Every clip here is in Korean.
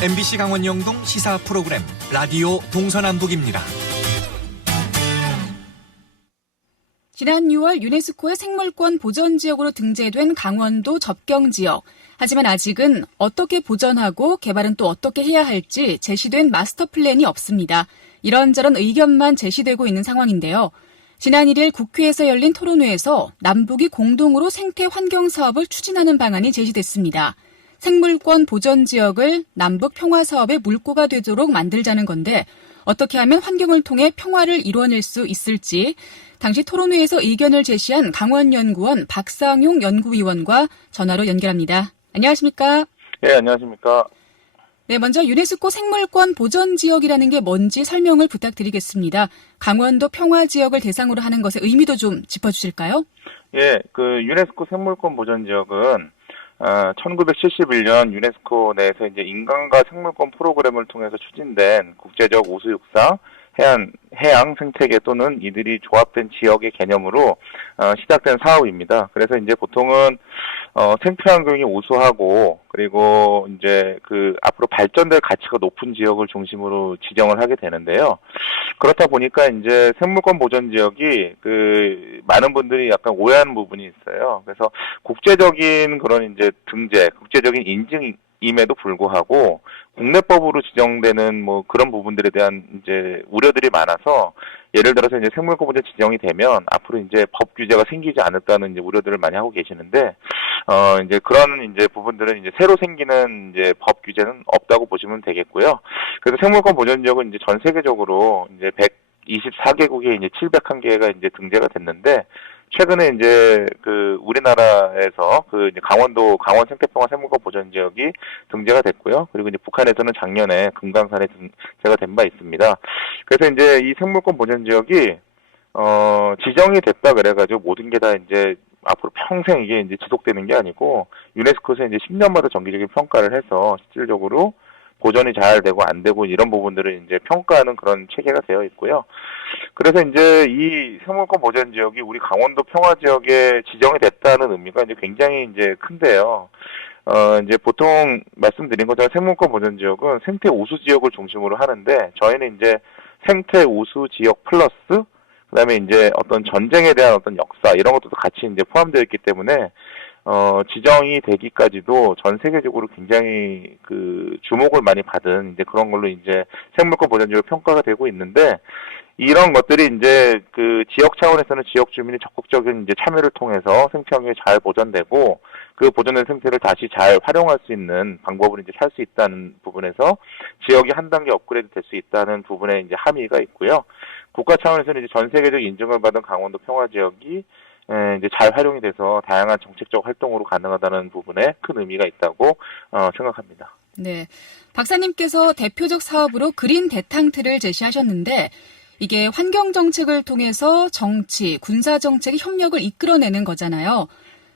MBC 강원 영동 시사 프로그램 라디오 동서남북입니다. 지난 6월 유네스코의 생물권 보전지역으로 등재된 강원도 접경지역. 하지만 아직은 어떻게 보전하고 개발은 또 어떻게 해야 할지 제시된 마스터 플랜이 없습니다. 이런저런 의견만 제시되고 있는 상황인데요. 지난 1일 국회에서 열린 토론회에서 남북이 공동으로 생태 환경 사업을 추진하는 방안이 제시됐습니다. 생물권 보전지역을 남북 평화 사업의 물꼬가 되도록 만들자는 건데 어떻게 하면 환경을 통해 평화를 이루어낼 수 있을지 당시 토론회에서 의견을 제시한 강원연구원 박상용 연구위원과 전화로 연결합니다. 안녕하십니까? 네, 안녕하십니까? 네, 먼저 유네스코 생물권 보전지역이라는 게 뭔지 설명을 부탁드리겠습니다. 강원도 평화지역을 대상으로 하는 것의 의미도 좀 짚어주실까요? 예, 유네스코 생물권 보전지역은 1971년 유네스코 내에서 이제 인간과 생물권 프로그램을 통해서 추진된 국제적 우수육상, 해양 생태계 또는 이들이 조합된 지역의 개념으로 시작된 사업입니다. 그래서 이제 보통은 생태환경이 우수하고 그리고 이제 앞으로 발전될 가치가 높은 지역을 중심으로 지정을 하게 되는데요. 그렇다 보니까 이제 생물권 보전 지역이 많은 분들이 약간 오해하는 부분이 있어요. 그래서 국제적인 그런 이제 등재, 국제적인 인증임에도 불구하고 국내법으로 지정되는 그런 부분들에 대한 이제 우려들이 많아서 예를 들어서 이제 생물권 보전 지정이 되면 앞으로 이제 법 규제가 생기지 않을까는 이제 우려들을 많이 하고 계시는데 이제 그런 이제 부분들은 이제 새로 생기는 이제 법 규제는 없다고 보시면 되겠고요. 그래서 생물권 보전 지역은 이제 전 세계적으로 이제 124개국에 이제 701개가 이제 등재가 됐는데 최근에 이제 우리나라에서 이제 강원 생태평화 생물권 보전 지역이 등재가 됐고요. 그리고 이제 북한에서는 작년에 금강산에 등재가 된 바 있습니다. 그래서 이제 이 생물권 보전 지역이 지정이 됐다 그래가지고 모든 게 다 이제 앞으로 평생 이게 이제 지속되는 게 아니고 유네스코에서 이제 10년마다 정기적인 평가를 해서 실질적으로 보전이 잘 되고 안 되고 이런 부분들을 이제 평가하는 그런 체계가 되어 있고요. 그래서 이제 이 생물권 보전 지역이 우리 강원도 평화 지역에 지정이 됐다는 의미가 이제 굉장히 이제 큰데요. 이제 보통 말씀드린 것처럼 생물권 보전 지역은 생태 우수 지역을 중심으로 하는데 저희는 이제 생태 우수 지역 플러스 그다음에 이제 어떤 전쟁에 대한 어떤 역사 이런 것도 같이 이제 포함되어 있기 때문에 지정이 되기까지도 전 세계적으로 굉장히 주목을 많이 받은 이제 그런 걸로 이제 생물권 보전지역 평가가 되고 있는데 이런 것들이 이제 지역 차원에서는 지역 주민이 적극적인 이제 참여를 통해서 생태 환경이 잘 보존되고 그 보존된 생태를 다시 잘 활용할 수 있는 방법을 이제 찾을 수 있다는 부분에서 지역이 한 단계 업그레이드 될 수 있다는 부분에 이제 함의가 있고요. 국가 차원에서는 이제 전 세계적 인증을 받은 강원도 평화 지역이 이제 잘 활용이 돼서 다양한 정책적 활동으로 가능하다는 부분에 큰 의미가 있다고 생각합니다. 네, 박사님께서 대표적 사업으로 그린 대탕트를 제시하셨는데 이게 환경 정책을 통해서 정치, 군사 정책의 협력을 이끌어내는 거잖아요.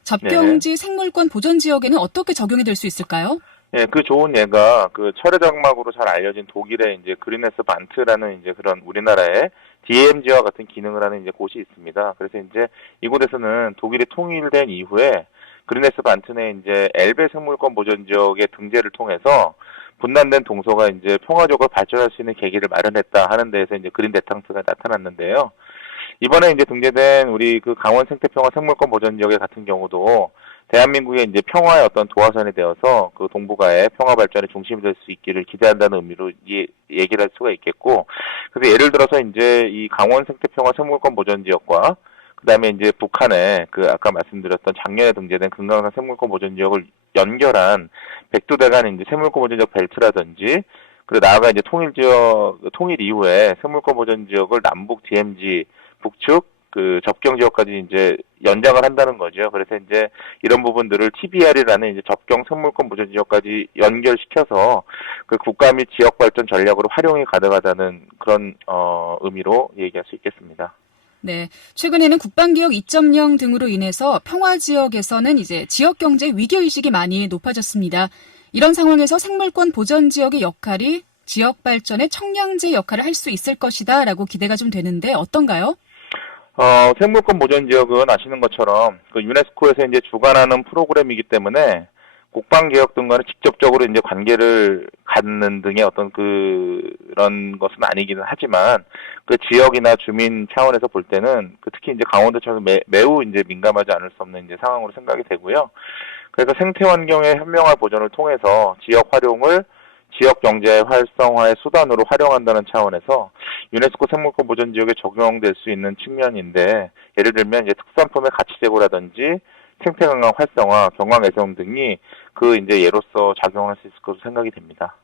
접경지 네. 생물권 보전 지역에는 어떻게 적용이 될 수 있을까요? 예, 좋은 예가 철의 장막으로 잘 알려진 독일의 이제 그린에스 반트라는 이제 그런 우리나라의 DMZ와 같은 기능을 하는 이제 곳이 있습니다. 그래서 이제 이곳에서는 독일이 통일된 이후에 그린에스 반트의 이제 엘베 생물권 보전 지역의 등재를 통해서 분단된 동서가 이제 평화적으로 발전할 수 있는 계기를 마련했다 하는 데에서 이제 그린 대탕트가 나타났는데요. 이번에 이제 등재된 우리 강원 생태평화 생물권 보전 지역의 같은 경우도 대한민국의 이제 평화의 어떤 도화선이 되어서 동북아의 평화 발전의 중심이 될 수 있기를 기대한다는 의미로 얘기를 할 수가 있겠고, 그래서 예를 들어서 이제 이 강원 생태평화 생물권 보전 지역과 그다음에 이제 북한의 아까 말씀드렸던 작년에 등재된 금강산 생물권 보전 지역을 연결한 백두대간 이제 생물권 보전 지역 벨트라든지 그리고 나아가 이제 통일 이후에 생물권 보전 지역을 남북 DMZ 북측 접경 지역까지 이제 연장을 한다는 거죠. 그래서 이제 이런 부분들을 TBR이라는 이제 접경 생물권 보전 지역까지 연결시켜서 국가 및 지역 발전 전략으로 활용이 가능하다는 그런 의미로 얘기할 수 있겠습니다. 네, 최근에는 국방개혁 2.0 등으로 인해서 평화 지역에서는 이제 지역 경제 위기 의식이 많이 높아졌습니다. 이런 상황에서 생물권 보전 지역의 역할이 지역 발전의 청량제 역할을 할 수 있을 것이다라고 기대가 좀 되는데 어떤가요? 생물권 보전 지역은 아시는 것처럼 유네스코에서 이제 주관하는 프로그램이기 때문에 국방개혁 등과는 직접적으로 이제 관계를 갖는 등의 어떤 그런 것은 아니기는 하지만 그 지역이나 주민 차원에서 볼 때는 특히 이제 강원도처럼 매우 이제 민감하지 않을 수 없는 이제 상황으로 생각이 되고요. 그래서 생태 환경의 현명한 보존을 통해서 지역 활용을 지역 경제의 활성화의 수단으로 활용한다는 차원에서 유네스코 생물권 보존 지역에 적용될 수 있는 측면인데, 예를 들면 이제 특산품의 가치 제고라든지 생태 관광 활성화, 경광 애송 등이 그 이제 예로서 작용할 수 있을 것으로 생각이 됩니다.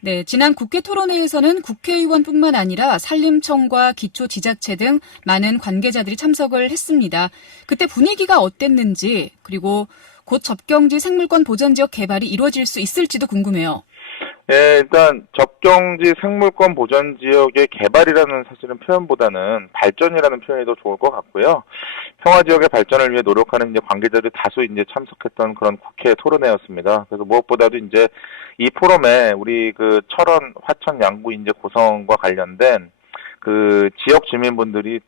네, 지난 국회 토론회에서는 국회의원뿐만 아니라 산림청과 기초지자체 등 많은 관계자들이 참석을 했습니다. 그때 분위기가 어땠는지, 그리고 곧 접경지 생물권 보전지역 개발이 이루어질 수 있을지도 궁금해요. 예, 일단 접경지 생물권 보전 지역의 개발이라는 사실은 표현보다는 발전이라는 표현이 더 좋을 것 같고요. 평화 지역의 발전을 위해 노력하는 이제 관계자들이 다수 이제 참석했던 그런 국회 토론회였습니다. 그래서 무엇보다도 이제 이 포럼에 우리 그 철원, 화천, 양구 이제 고성과 관련된 그 지역 주민분들이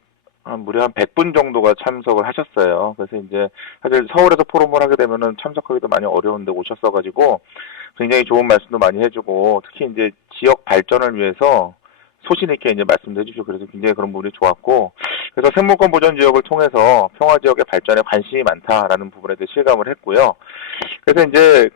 무려 한 100분 정도가 참석을 하셨어요. 그래서 이제 사실 서울에서 포럼을 하게 되면은 참석하기도 많이 어려운데 오셨어가지고 굉장히 좋은 말씀도 많이 해주고, 특히 이제 지역 발전을 위해서 소신 있게 이제 말씀도 해주시고, 그래서 굉장히 그런 부분이 좋았고, 그래서 생물권 보전 지역을 통해서 평화 지역의 발전에 관심이 많다라는 부분에 대해 실감을 했고요. 그래서 이제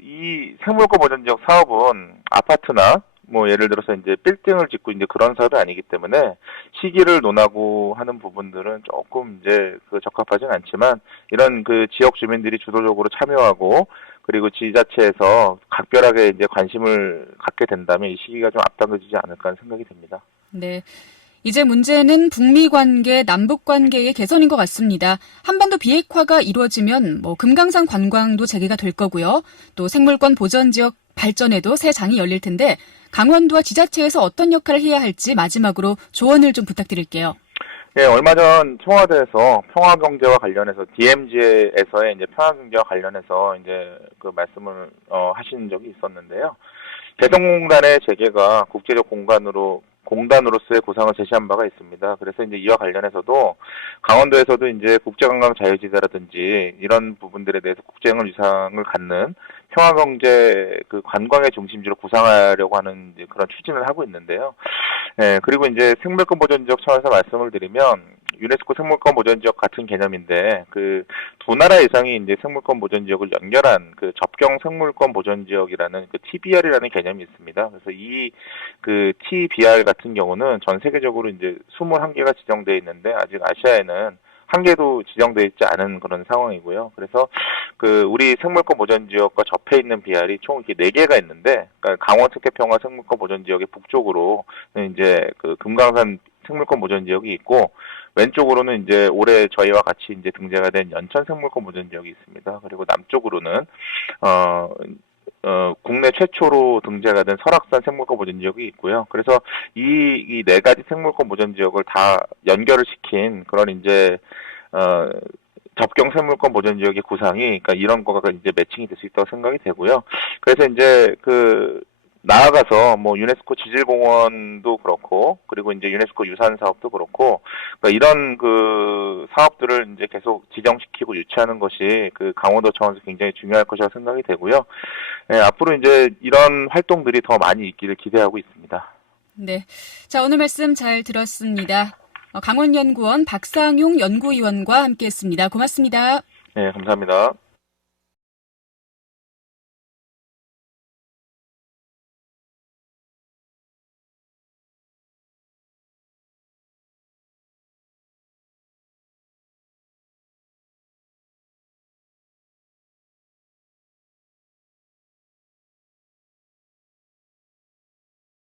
이 생물권 보전 지역 사업은 아파트나 뭐 예를 들어서 이제 빌딩을 짓고 이제 그런 사업이 아니기 때문에 시기를 논하고 하는 부분들은 조금 이제 적합하진 않지만, 이런 그 지역 주민들이 주도적으로 참여하고 그리고 지자체에서 각별하게 이제 관심을 갖게 된다면 이 시기가 좀 앞당겨지지 않을까 하는 생각이 듭니다. 네. 이제 문제는 북미 관계, 남북 관계의 개선인 것 같습니다. 한반도 비핵화가 이루어지면 금강산 관광도 재개가 될 거고요. 또 생물권 보전 지역 발전에도 새 장이 열릴 텐데, 강원도와 지자체에서 어떤 역할을 해야 할지 마지막으로 조언을 좀 부탁드릴게요. 네, 얼마 전 청와대에서 평화경제와 관련해서 DMZ에서의 이제 평화경제와 관련해서 이제 그 말씀을 하신 적이 있었는데요. 개성공단의 재개가 국제적 공단으로서의 구상을 제시한 바가 있습니다. 그래서 이제 이와 관련해서도 강원도에서도 이제 국제관광 자유지대라든지 이런 부분들에 대해서 국제적 위상을 갖는 평화경제 그 관광의 중심지로 구상하려고 하는 이제 그런 추진을 하고 있는데요. 네, 그리고 이제 생물권 보전 지역 차원에서 말씀을 드리면 유네스코 생물권 보전 지역 같은 개념인데, 그 두 나라 이상이 이제 생물권 보전 지역을 연결한 그 접경 생물권 보전 지역이라는 그 TBR이라는 개념이 있습니다. 그래서 이 그 TBR 같은 경우는 전 세계적으로 이제 21개가 지정되어 있는데 아직 아시아에는 한 개도 지정되어 있지 않은 그런 상황이고요. 그래서 그 우리 생물권 보전 지역과 접해 있는 BR이 총 이렇게 4개가 있는데, 그러니까 강원 특혜평화 생물권 보전 지역의 북쪽으로는 이제 그 금강산 생물권 보전 지역이 있고, 왼쪽으로는 이제 올해 저희와 같이 이제 등재가 된 연천 생물권 보전 지역이 있습니다. 그리고 남쪽으로는 국내 최초로 등재가 된 설악산 생물권 보전 지역이 있고요. 그래서 이 4가지 생물권 보전 지역을 다 연결을 시킨 그런 이제 접경 생물권 보전 지역의 구상이, 그러니까 이런 거가 이제 매칭이 될 수 있다고 생각이 되고요. 그래서 이제 나아가서 뭐 유네스코 지질공원도 그렇고, 그리고 이제 유네스코 유산 사업도 그렇고, 그러니까 이런 그 사업들을 이제 계속 지정시키고 유치하는 것이 그 강원도 차원에서 굉장히 중요할 것이라고 생각이 되고요. 네, 앞으로 이제 이런 활동들이 더 많이 있기를 기대하고 있습니다. 네. 자, 오늘 말씀 잘 들었습니다. 강원연구원 박상용 연구위원과 함께했습니다. 고맙습니다. 네, 감사합니다.